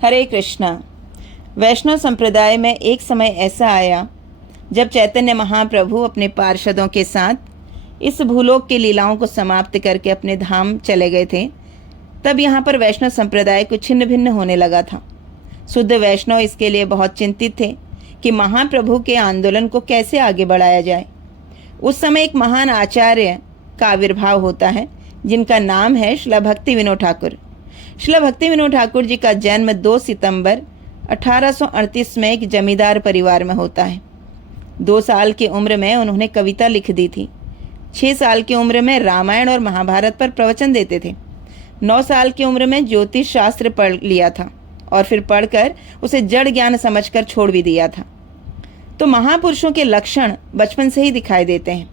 हरे कृष्णा। वैष्णव संप्रदाय में एक समय ऐसा आया जब चैतन्य महाप्रभु अपने पार्षदों के साथ इस भूलोक की लीलाओं को समाप्त करके अपने धाम चले गए थे। तब यहाँ पर वैष्णव संप्रदाय को छिन्न भिन्न होने लगा था। शुद्ध वैष्णव इसके लिए बहुत चिंतित थे कि महाप्रभु के आंदोलन को कैसे आगे बढ़ाया जाए। उस समय एक महान आचार्य का आविर्भाव होता है जिनका नाम है श्रील भक्ति विनोद ठाकुर। श्रील भक्ति विनोद ठाकुर जी का जन्म 2 सितंबर 1838 में एक जमींदार परिवार में होता है। 2 साल की उम्र में उन्होंने कविता लिख दी थी। 6 साल की उम्र में रामायण और महाभारत पर प्रवचन देते थे। 9 साल की उम्र में ज्योतिष शास्त्र पढ़ लिया था और फिर पढ़कर उसे जड़ ज्ञान समझकर छोड़ भी दिया था। तो महापुरुषों के लक्षण बचपन से ही दिखाई देते हैं।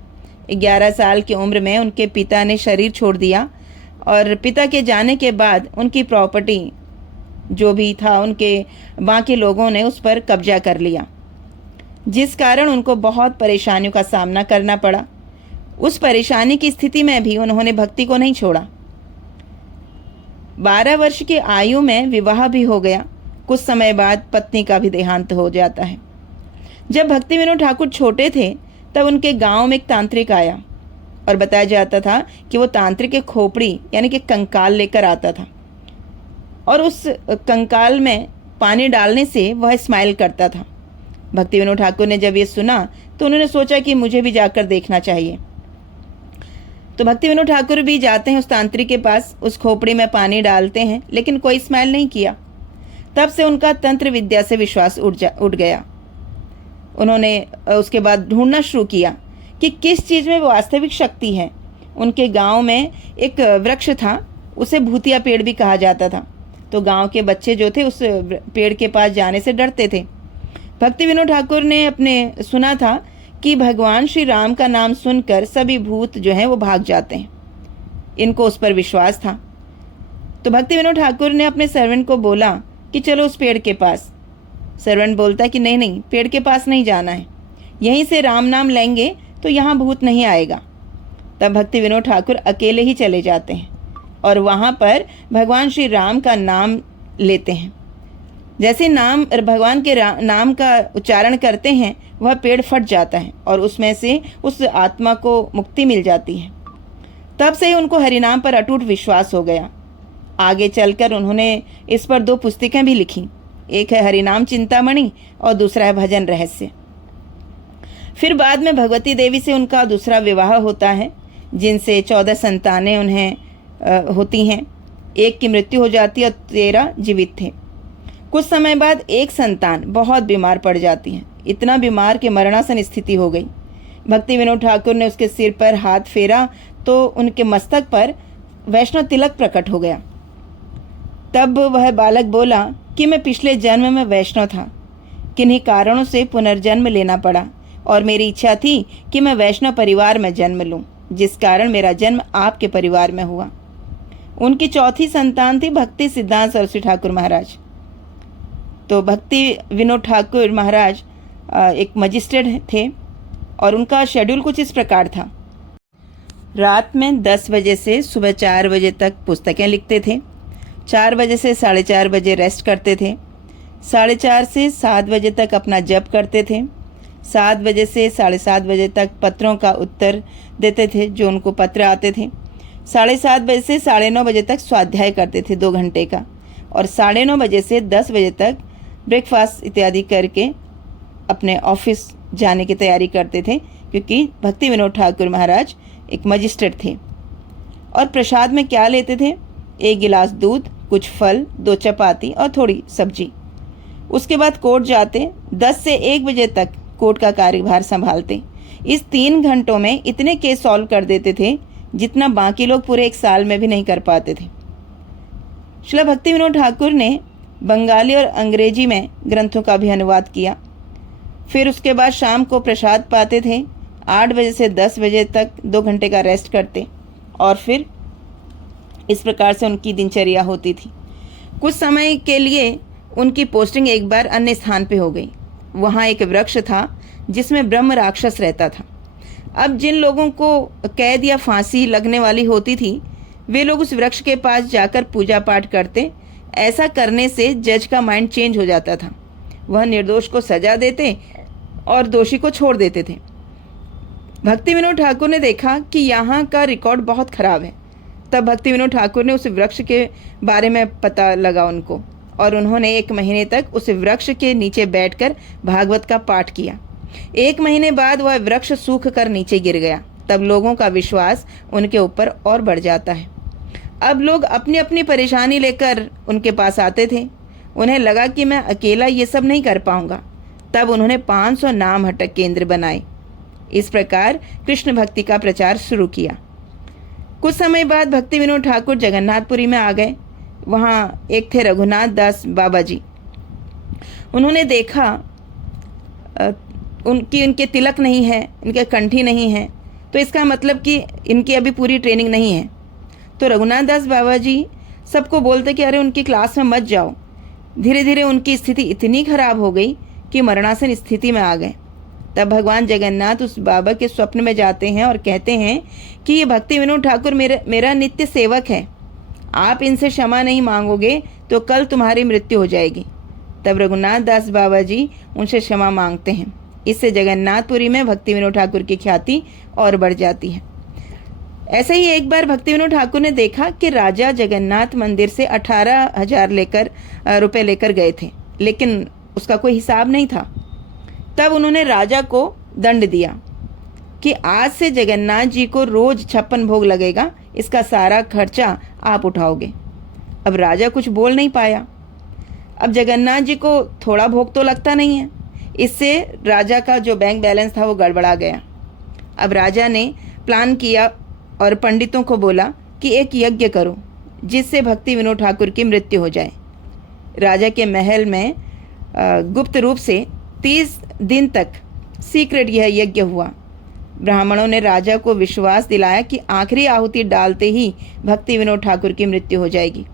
11 साल की उम्र में उनके पिता ने शरीर छोड़ दिया और पिता के जाने के बाद उनकी प्रॉपर्टी जो भी था उनके बाकी लोगों ने उस पर कब्जा कर लिया, जिस कारण उनको बहुत परेशानियों का सामना करना पड़ा। उस परेशानी की स्थिति में भी उन्होंने भक्ति को नहीं छोड़ा। 12 वर्ष की आयु में विवाह भी हो गया। कुछ समय बाद पत्नी का भी देहांत हो जाता है। जब भक्ति विनोद ठाकुर छोटे थे तब उनके गांव में एक तांत्रिक आया और बताया जाता था कि वो तांत्रिक एक खोपड़ी यानी कि कंकाल लेकर आता था और उस कंकाल में पानी डालने से वह स्माइल करता था। भक्ति विनोद ठाकुर ने जब ये सुना तो उन्होंने सोचा कि मुझे भी जाकर देखना चाहिए। तो भक्ति विनोद ठाकुर भी जाते हैं उस तांत्रिक के पास, उस खोपड़ी में पानी डालते हैं, लेकिन कोई स्माइल नहीं किया। तब से उनका तंत्र विद्या से विश्वास उठ गया। उन्होंने उसके बाद ढूंढना शुरू किया कि किस चीज़ में वास्तविक शक्ति है। उनके गांव में एक वृक्ष था, उसे भूतिया पेड़ भी कहा जाता था। तो गांव के बच्चे जो थे उस पेड़ के पास जाने से डरते थे। भक्ति विनोद ठाकुर ने अपने सुना था कि भगवान श्री राम का नाम सुनकर सभी भूत जो हैं वो भाग जाते हैं। इनको उस पर विश्वास था। तो भक्ति विनोद ठाकुर ने अपने सर्वेंट को बोला कि चलो उस पेड़ के पास। सर्वेंट बोलता कि नहीं नहीं, पेड़ के पास नहीं जाना है, यहीं से राम नाम लेंगे तो यहाँ भूत नहीं आएगा। तब भक्ति विनोद ठाकुर अकेले ही चले जाते हैं और वहाँ पर भगवान श्री राम का नाम लेते हैं। जैसे नाम भगवान के नाम का उच्चारण करते हैं वह पेड़ फट जाता है और उसमें से उस आत्मा को मुक्ति मिल जाती है। तब से ही उनको हरिनाम पर अटूट विश्वास हो गया। आगे चलकर उन्होंने इस पर 2 पुस्तकें भी लिखी। एक है हरिनाम चिंतामणि और दूसरा है भजन रहस्य। फिर बाद में भगवती देवी से उनका दूसरा विवाह होता है, जिनसे 14 संतानें उन्हें होती हैं। एक की मृत्यु हो जाती है और 13 जीवित थे। कुछ समय बाद एक संतान बहुत बीमार पड़ जाती है, इतना बीमार कि मरणासन स्थिति हो गई। भक्ति विनोद ठाकुर ने उसके सिर पर हाथ फेरा तो उनके मस्तक पर वैष्णव तिलक प्रकट हो गया। तब वह बालक बोला कि मैं पिछले जन्म में वैष्णव था, किन्हीं कारणों से पुनर्जन्म लेना पड़ा और मेरी इच्छा थी कि मैं वैष्णव परिवार में जन्म लूं, जिस कारण मेरा जन्म आपके परिवार में हुआ। उनकी चौथी संतान थी भक्ति सिद्धांत सरस्वती ठाकुर महाराज। तो भक्ति विनोद ठाकुर महाराज एक मजिस्ट्रेट थे और उनका शेड्यूल कुछ इस प्रकार था। रात में 10 बजे से सुबह 4 बजे तक पुस्तकें लिखते थे, 4 बजे से 4:30 बजे रेस्ट करते थे, 4:30 से 7 बजे तक अपना जप करते थे, 7 बजे से 7:30 बजे तक पत्रों का उत्तर देते थे जो उनको पत्र आते थे, 7:30 बजे से 9:30 बजे तक स्वाध्याय करते थे 2 घंटे का, और 9:30 बजे से 10 बजे तक ब्रेकफास्ट इत्यादि करके अपने ऑफिस जाने की तैयारी करते थे, क्योंकि भक्ति विनोद ठाकुर महाराज एक मजिस्ट्रेट थे। और प्रसाद में क्या लेते थे? 1 गिलास दूध, कुछ फल, 2 चपाती और थोड़ी सब्जी। उसके बाद कोर्ट जाते, 10 से 1 बजे तक कोर्ट का कार्यभार संभालते। इस 3 घंटों में इतने केस सॉल्व कर देते थे जितना बाकी लोग पूरे 1 साल में भी नहीं कर पाते थे। श्रील भक्ति विनोद ठाकुर ने बंगाली और अंग्रेजी में ग्रंथों का भी अनुवाद किया। फिर उसके बाद शाम को प्रसाद पाते थे, 8 बजे से 10 बजे तक 2 घंटे का रेस्ट करते और फिर इस प्रकार से उनकी दिनचर्या होती थी। कुछ समय के लिए उनकी पोस्टिंग एक बार अन्य स्थान पे हो गई। वहाँ एक वृक्ष था जिसमें ब्रह्म राक्षस रहता था। अब जिन लोगों को कैद या फांसी लगने वाली होती थी वे लोग उस वृक्ष के पास जाकर पूजा पाठ करते। ऐसा करने से जज का माइंड चेंज हो जाता था। वह निर्दोष को सजा देते और दोषी को छोड़ देते थे। भक्ति विनोद ठाकुर ने देखा कि यहाँ का रिकॉर्ड बहुत खराब है। तब भक्ति विनोद ठाकुर ने उस वृक्ष के बारे में पता लगा उनको, और उन्होंने 1 महीने तक उस वृक्ष के नीचे बैठकर भागवत का पाठ किया। 1 महीने बाद वह वृक्ष सूख कर नीचे गिर गया। तब लोगों का विश्वास उनके ऊपर और बढ़ जाता है। अब लोग अपनी अपनी परेशानी लेकर उनके पास आते थे। उन्हें लगा कि मैं अकेला ये सब नहीं कर पाऊंगा। तब उन्होंने 500 नाम हटक केंद्र बनाए। इस प्रकार कृष्ण भक्ति का प्रचार शुरू किया। कुछ समय बाद भक्ति विनोद ठाकुर जगन्नाथपुरी में आ गए। वहाँ एक थे रघुनाथ दास बाबा जी। उन्होंने देखा इनके तिलक नहीं है, इनके कंठी नहीं है, तो इसका मतलब कि इनकी अभी पूरी ट्रेनिंग नहीं है। तो रघुनाथ दास बाबा जी सबको बोलते कि अरे उनकी क्लास में मत जाओ। धीरे धीरे उनकी स्थिति इतनी खराब हो गई कि मरणासन स्थिति में आ गए। तब भगवान जगन्नाथ उस बाबा के स्वप्न में जाते हैं और कहते हैं कि ये भक्ति विनोद ठाकुर मेरा नित्य सेवक है। आप इनसे क्षमा नहीं मांगोगे तो कल तुम्हारी मृत्यु हो जाएगी। तब रघुनाथ दास बाबा जी उनसे क्षमा मांगते हैं। इससे जगन्नाथपुरी में भक्ति विनोद ठाकुर की ख्याति और बढ़ जाती है। ऐसे ही एक बार भक्ति विनोद ठाकुर ने देखा कि राजा जगन्नाथ मंदिर से 18,000 रुपए लेकर गए थे, लेकिन उसका कोई हिसाब नहीं था। तब उन्होंने राजा को दंड दिया कि आज से जगन्नाथ जी को रोज 56 भोग लगेगा, इसका सारा खर्चा आप उठाओगे। अब राजा कुछ बोल नहीं पाया। अब जगन्नाथ जी को थोड़ा भोग तो लगता नहीं है। इससे राजा का जो बैंक बैलेंस था वो गड़बड़ा गया। अब राजा ने प्लान किया और पंडितों को बोला कि एक यज्ञ करो जिससे भक्ति विनोद ठाकुर की मृत्यु हो जाए। राजा के महल में गुप्त रूप से 30 दिन तक सीक्रेट यह यज्ञ हुआ। ब्राह्मणों ने राजा को विश्वास दिलाया कि आखिरी आहुति डालते ही भक्ति विनोद ठाकुर की मृत्यु हो जाएगी।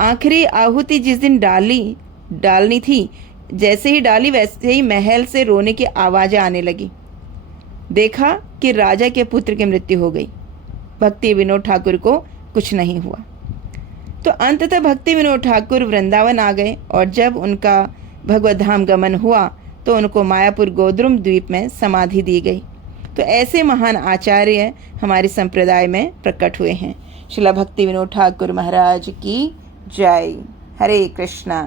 आखिरी आहुति जिस दिन डालनी थी, जैसे ही डाली वैसे ही महल से रोने की आवाज़ें आने लगी। देखा कि राजा के पुत्र की मृत्यु हो गई। भक्ति विनोद ठाकुर को कुछ नहीं हुआ। तो अंततः भक्ति विनोद ठाकुर वृंदावन आ गए, और जब उनका भगवत धाम गमन हुआ तो उनको मायापुर गोद्रुम द्वीप में समाधि दी गई। तो ऐसे महान आचार्य हमारे संप्रदाय में प्रकट हुए हैं। श्रील भक्ति विनोद ठाकुर महाराज की जय। हरे कृष्णा।